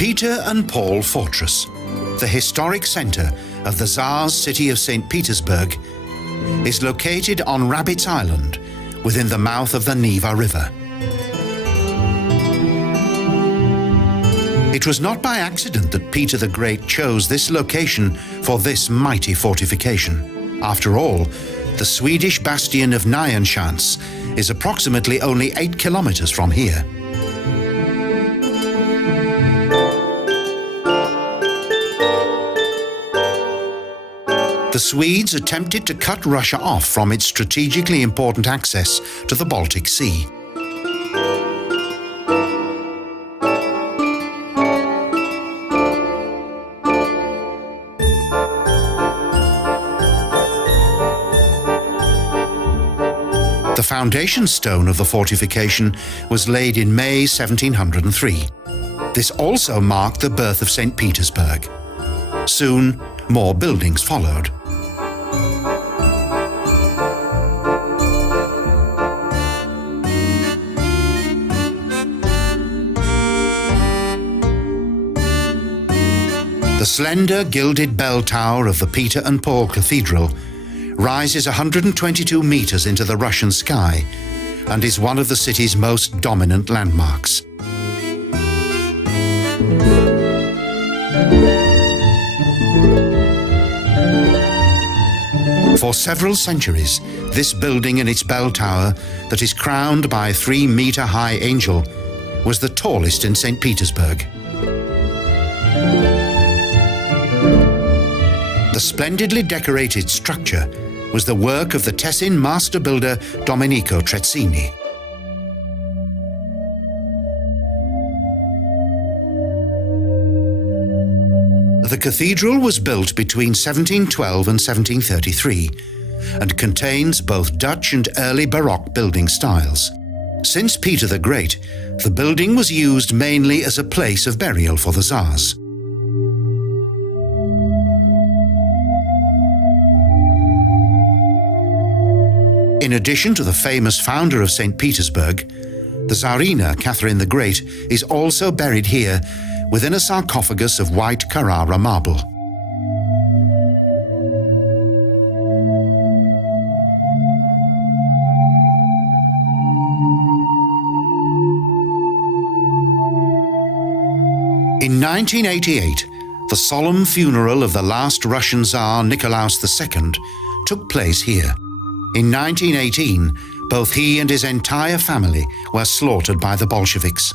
Peter and Paul Fortress, the historic center of the Tsar's city of St. Petersburg, is located on Rabbit's Island within the mouth of the Neva River. It was not by accident that Peter the Great chose this location for this mighty fortification. After all, the Swedish bastion of Nyenchans is approximately only 8 kilometers from here. The Swedes attempted to cut Russia off from its strategically important access to the Baltic Sea. The foundation stone of the fortification was laid in May 1703. This also marked the birth of St. Petersburg. Soon, more buildings followed. The slender gilded bell tower of the Peter and Paul Cathedral rises 122 meters into the Russian sky and is one of the city's most dominant landmarks. For several centuries, this building and its bell tower, that is crowned by a 3-meter-high angel, was the tallest in St. Petersburg. The splendidly decorated structure was the work of the Tessin master builder Domenico Trezzini. The cathedral was built between 1712 and 1733 and contains both Dutch and early Baroque building styles. Since Peter the Great, the building was used mainly as a place of burial for the Tsars. In addition to the famous founder of St. Petersburg, the Tsarina Catherine the Great is also buried here within a sarcophagus of white Carrara marble. In 1988, the solemn funeral of the last Russian Tsar Nikolaus II took place here. In 1918, both he and his entire family were slaughtered by the Bolsheviks.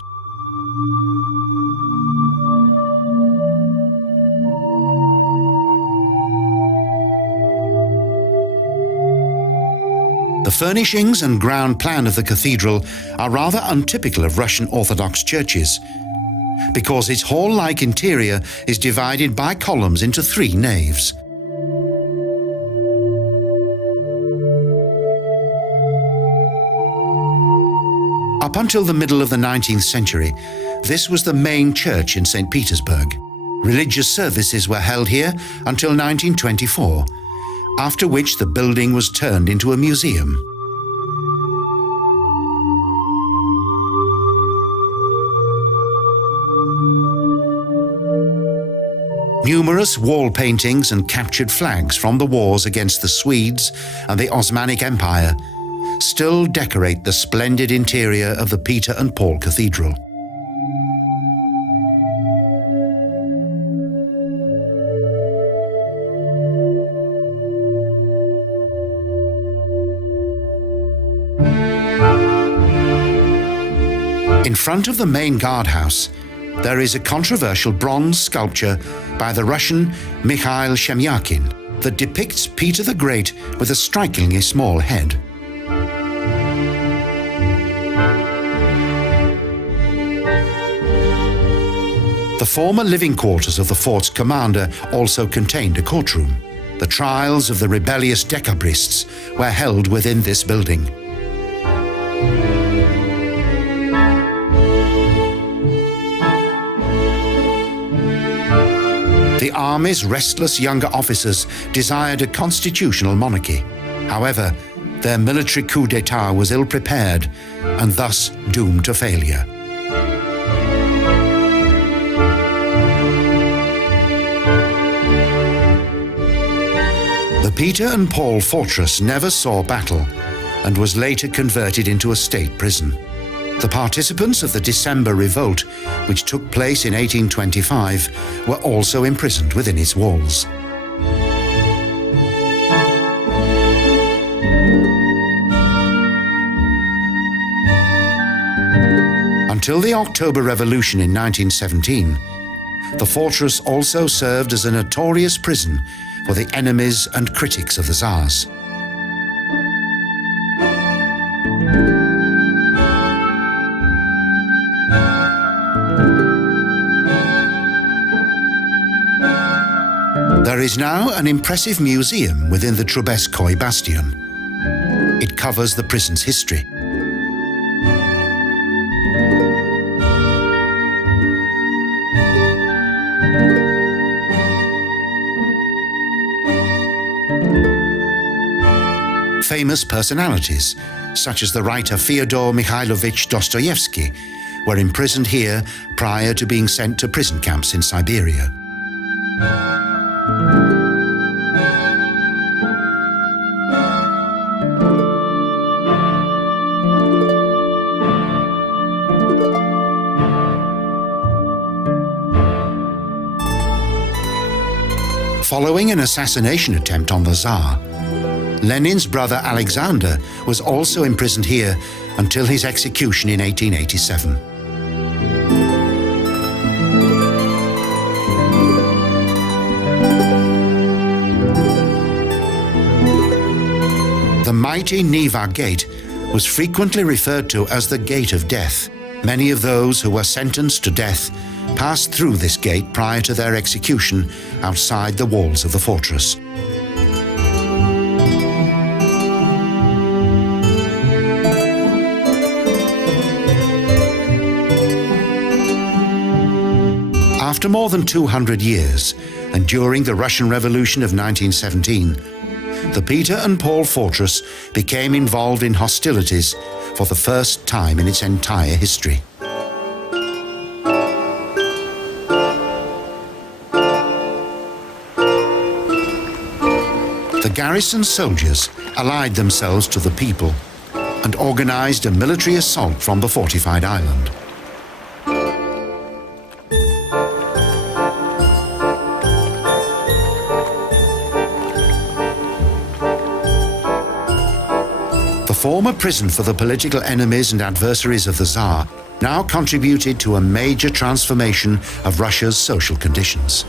The furnishings and ground plan of the cathedral are rather untypical of Russian Orthodox churches, because its hall-like interior is divided by columns into 3 naves. Up until the middle of the 19th century, this was the main church in St. Petersburg. Religious services were held here until 1924, after which the building was turned into a museum. Numerous wall paintings and captured flags from the wars against the Swedes and the Osmanic Empire still decorate the splendid interior of the Peter and Paul Cathedral. In front of the main guardhouse, there is a controversial bronze sculpture by the Russian Mikhail Shemyakin that depicts Peter the Great with a strikingly small head. The former living quarters of the fort's commander also contained a courtroom. The trials of the rebellious decabrists were held within this building. The army's restless younger officers desired a constitutional monarchy. However, their military coup d'etat was ill-prepared and thus doomed to failure. Peter and Paul fortress never saw battle and was later converted into a state prison. The participants of the December Revolt, which took place in 1825, were also imprisoned within its walls. Until the October Revolution in 1917, the fortress also served as a notorious prison for the enemies and critics of the Tsars. There is now an impressive museum within the Trubetskoy Bastion. It covers the prison's history. Famous personalities, such as the writer Fyodor Mikhailovich Dostoevsky, were imprisoned here prior to being sent to prison camps in Siberia. Following an assassination attempt on the Tsar, Lenin's brother Alexander was also imprisoned here until his execution in 1887. The mighty Neva Gate was frequently referred to as the Gate of Death. Many of those who were sentenced to death passed through this gate prior to their execution outside the walls of the fortress. After more than 200 years, and during the Russian Revolution of 1917, the Peter and Paul fortress became involved in hostilities for the first time in its entire history. The garrison soldiers allied themselves to the people and organized a military assault from the fortified island. The former prison for the political enemies and adversaries of the Tsar now contributed to a major transformation of Russia's social conditions.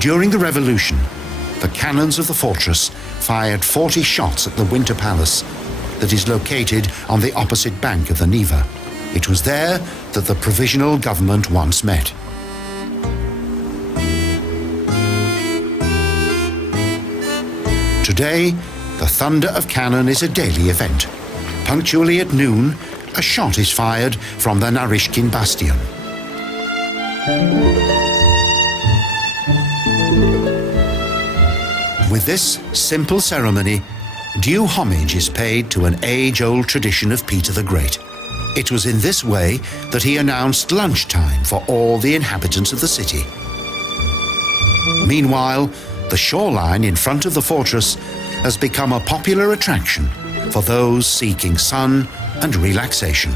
During the revolution, the cannons of the fortress fired 40 shots at the Winter Palace that is located on the opposite bank of the Neva. It was there that the provisional government once met. Today, the thunder of cannon is a daily event. Punctually at noon, a shot is fired from the Narishkin Bastion. With this simple ceremony, due homage is paid to an age-old tradition of Peter the Great. It was in this way that he announced lunchtime for all the inhabitants of the city. Meanwhile, the shoreline in front of the fortress has become a popular attraction for those seeking sun and relaxation.